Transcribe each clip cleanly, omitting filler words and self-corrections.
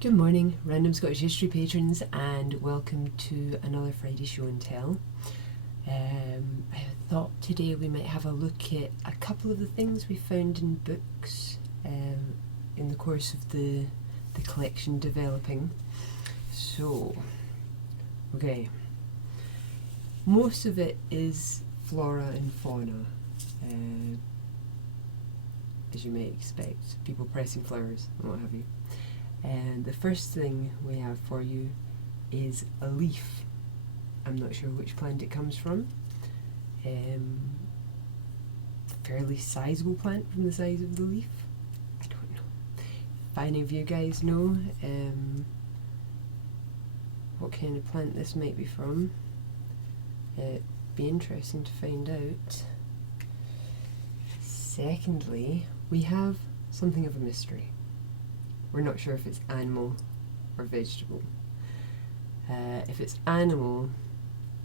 Good morning, Random Scottish History patrons, and welcome to another Friday Show and Tell. I thought today we might have a look at a couple of the things we found in books in the course of the collection developing. So, okay, most of it is flora and fauna, as you may expect, people pressing flowers and what have you. And the first thing we have for you is a leaf. I'm not sure which plant it comes from. Fairly sizable plant from the size of the leaf. I don't know. If any of you guys know what kind of plant this might be from, it'd be interesting to find out. Secondly, we have something of a mystery. We're not sure if it's animal or vegetable. If it's animal,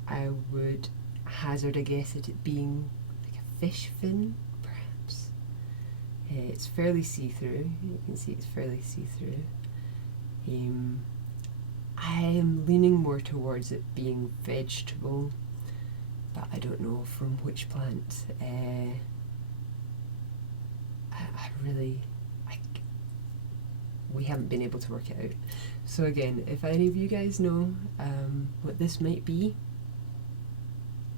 I would hazard a guess at it being like a fish fin, perhaps. It's fairly see-through. You can see it's fairly see-through. I am leaning more towards it being vegetable, but I don't know from which plant. We haven't been able to work it out. So again, if any of you guys know what this might be,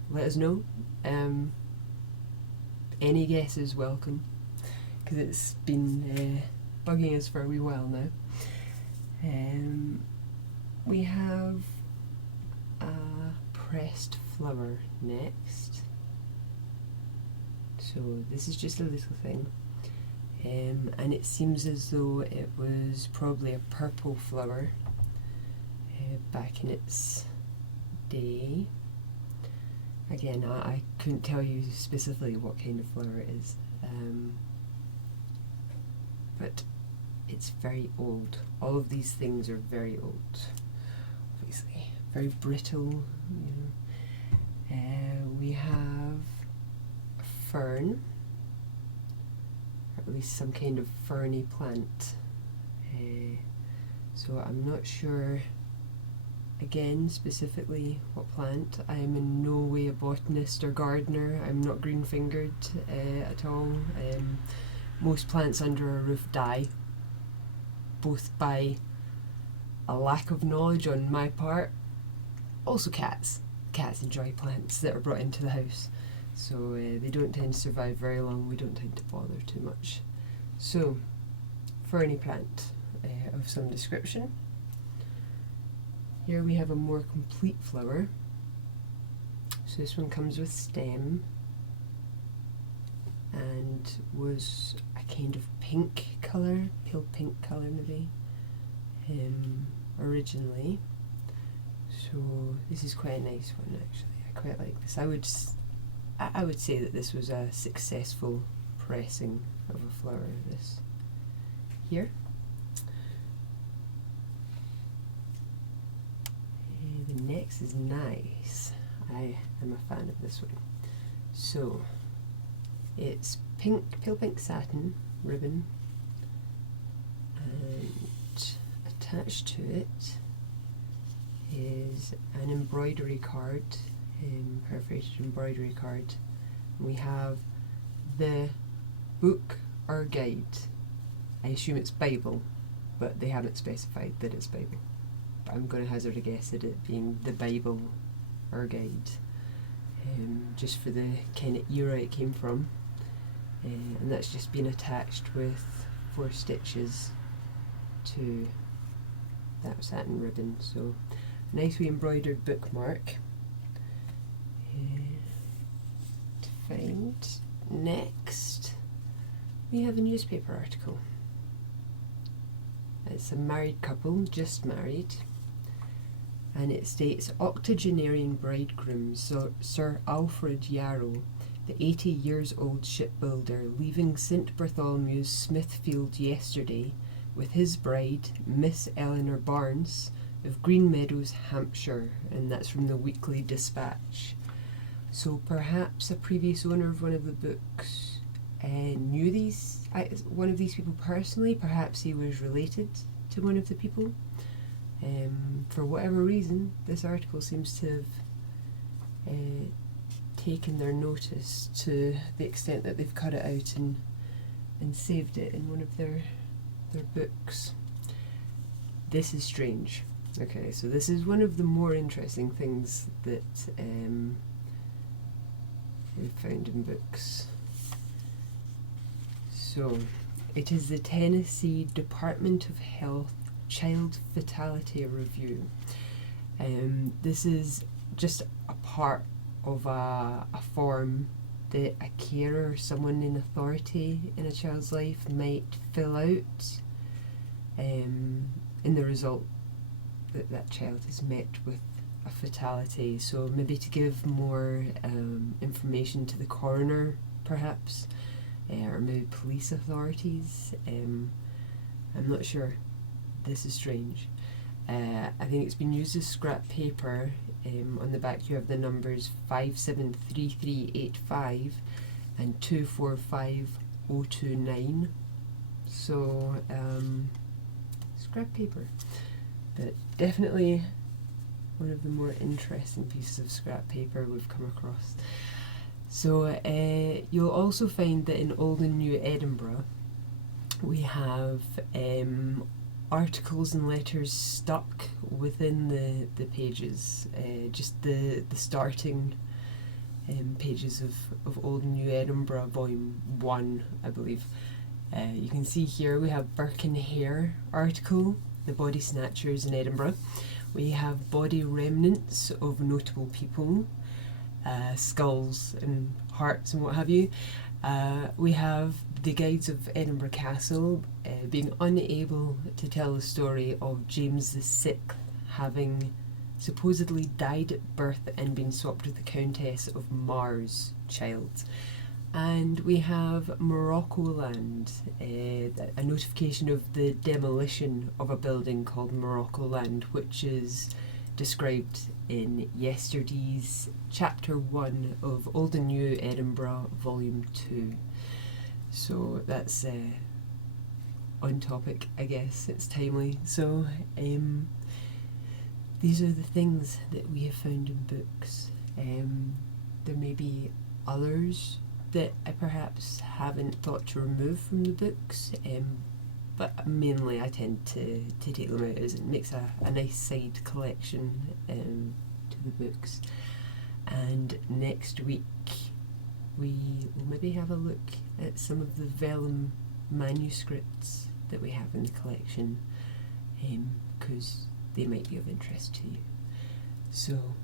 let us know. Any guess is welcome, because it's been bugging us for a wee while now. We have a pressed flower next. So this is just a little thing. And it seems as though it was probably a purple flower back in its day. Again, I couldn't tell you specifically what kind of flower it is, but it's very old. All of these things are very old, obviously. Very brittle, you know. We have a fern, at least some kind of ferny plant. So I'm not sure, again, specifically what plant. I am in no way a botanist or gardener. I'm not green-fingered at all. Most plants under a roof die, both by a lack of knowledge on my part, also cats. Cats enjoy plants that are brought into the house. So they don't tend to survive very long. We don't tend to bother too much. So, ferny plant of some description. Here we have a more complete flower. So this one comes with stem and was a kind of pink colour, pale pink colour maybe, originally. So this is quite a nice one actually. I quite like this. I would say that this was a successful pressing of a flower, this here. The next is nice. I am a fan of this one. So, it's pink, pale pink satin ribbon, and attached to it is an embroidery card, perforated embroidery card. We have the book or guide. I assume it's Bible, but they haven't specified that it's Bible. But I'm going to hazard a guess at it being the Bible or guide, just for the kind of era it came from. And that's just been attached with 4 stitches to that satin ribbon. So, a nice wee embroidered bookmark. To find next, we have a newspaper article. It's a married couple, just married, and it states octogenarian bridegroom Sir Alfred Yarrow, the 80 years old shipbuilder, leaving St Bartholomew's Smithfield yesterday with his bride, Miss Eleanor Barnes, of Green Meadows, Hampshire, and that's from the Weekly Dispatch. So perhaps a previous owner of one of the books knew one of these people personally. Perhaps he was related to one of the people. For whatever reason, this article seems to have taken their notice to the extent that they've cut it out and saved it in one of their books. This is strange. Okay, so this is one of the more interesting things that we've found in books. So, it is the Tennessee Department of Health Child Fatality Review. This is just a part of a form that a carer or someone in authority in a child's life might fill out in the result that child is met with a fatality. So maybe to give more information to the coroner, perhaps, or maybe police authorities. I'm not sure. This is strange. I think it's been used as scrap paper. On the back you have the numbers 573385 and 245029. So scrap paper, but definitely one of the more interesting pieces of scrap paper we've come across. So you'll also find that in Old and New Edinburgh we have articles and letters stuck within the pages, just the starting pages of Old and New Edinburgh, Volume 1, I believe. You can see here we have Burke and Hare article, the body snatchers in Edinburgh. We have body remnants of notable people, skulls and hearts and what have you. We have the guides of Edinburgh Castle being unable to tell the story of James VI having supposedly died at birth and been swapped with the Countess of Mar's child. And we have Moroccoland, a notification of the demolition of a building called Moroccoland, which is described in yesterday's Chapter 1 of Old and New Edinburgh, Volume 2. So that's on topic, I guess. It's timely. So these are the things that we have found in books. There may be others that I perhaps haven't thought to remove from the books, but mainly I tend to take them out as it makes a nice side collection to the books. And next week we will maybe have a look at some of the vellum manuscripts that we have in the collection, because they might be of interest to you. So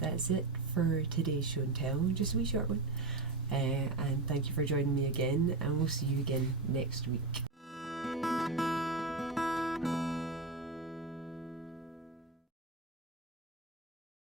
that's it for today's show and tell, just a wee short one. And thank you for joining me again, and we'll see you again next week.